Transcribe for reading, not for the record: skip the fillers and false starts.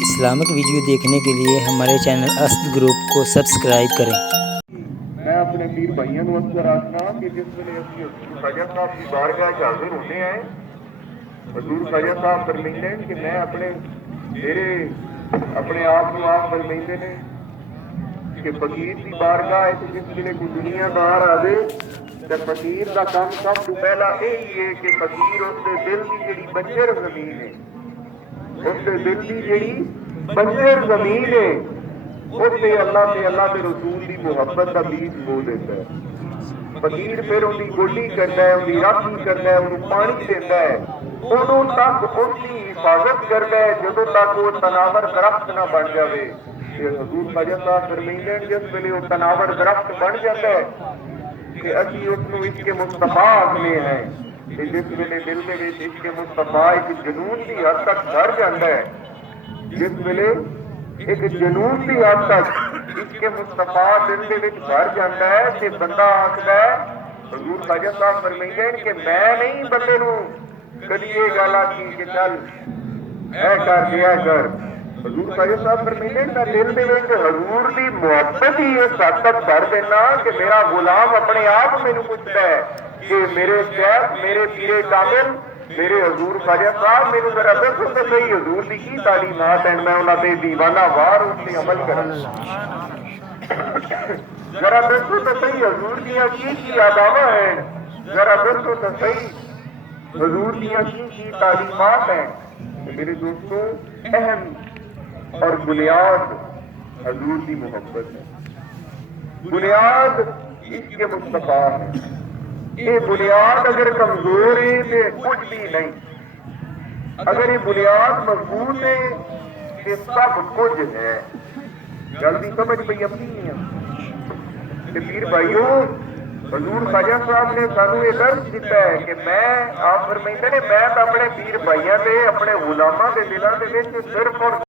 Islamic video देखने के लिए हमारे चैनल असद ग्रुप को सब्सक्राइब करें। मैं अपने पीर भाइयों को अक्सर आखना कि जिस वे असं हजूर ख्वाजा साहब की बारगाह च हाजिर होने हैं, हजूर ख्वाजा साहब फरमाते हैं कि मैं अपने आप को आप फरमाते हैं कि फकीर की बारगाह है। जिस वे कोई दुनियादार आवे तो फकीर का काम सब तो पहला यही है कि फकीर उसके दिल की जी बंजर जमीन है, उसके दिल की जी बंजर जमीन है, उससे अल्लाह के रसूल की मुहब्बत का बीज बो देता है। फकीर फिर उनकी गोडी करता है, उनकी राखी करता है, उन्होंने पानी देता है, उदों तक उसकी हिफाजत करता है जदों तक वो तनावर दरख्त ना बन जाए। हजूर ख्वाजा साहब फरमाते हैं जिस वे वो तनावर दरख्त बन जाता है कि असी उसको इसके मुस्तफा आखने हैं। जिस वे दिल के इसके मुस्तफा एक जनून की हद तक भर जाता है, जिस वे एक जनून की हद तक इसके मुस्तफा दिल के भर जाता है कि बंदा आखदा है। हजूर ख्वाजा साहब फरमाते हैं कि मैं नहीं बंदे नूं कदी ये गल आखी कि चल ऐ कर दिया कर। हजूर ख्वाजा साहब फरमाते हैं मैं दिल दे विच हजूर की मुहब्बत ही इस हद तक भर देना कि मेरा गुलाम अपने आप मैनूं पुछदा है कि मेरे शेख, मेरे पीरे कामिल, मेरे हजूर ख्वाजा साहब मैनूं जरा दसो तो सही हजूर की की तालीमात है, मैं उन्हां ते दीवाना वार उस ते अमल करा। जरा दसो तो सही हजूर दियां की अदावां हैं, जरा दसो तो सही हजूर दियां की तालीमात हैं। तो मेरे दोस्तों, अहम और बुनियाद हजूर की मोहब्बत है, बुनियाद इसके मुस्तफा है। ये बुनियाद अगर कमजोर है तो कुछ भी नहीं, अगर ये बुनियाद मजबूत है तो सब कुछ है। जल्दी समझ पई अपनी है। पीर भाइयों, हजूर ख्वाजा साहब ने सानू ये दर्ज दिता है कि मैं आप फरमाते ने मैं तो अपने पीर भाइयों के अपने गुलामां के दिलों के सिर्फ और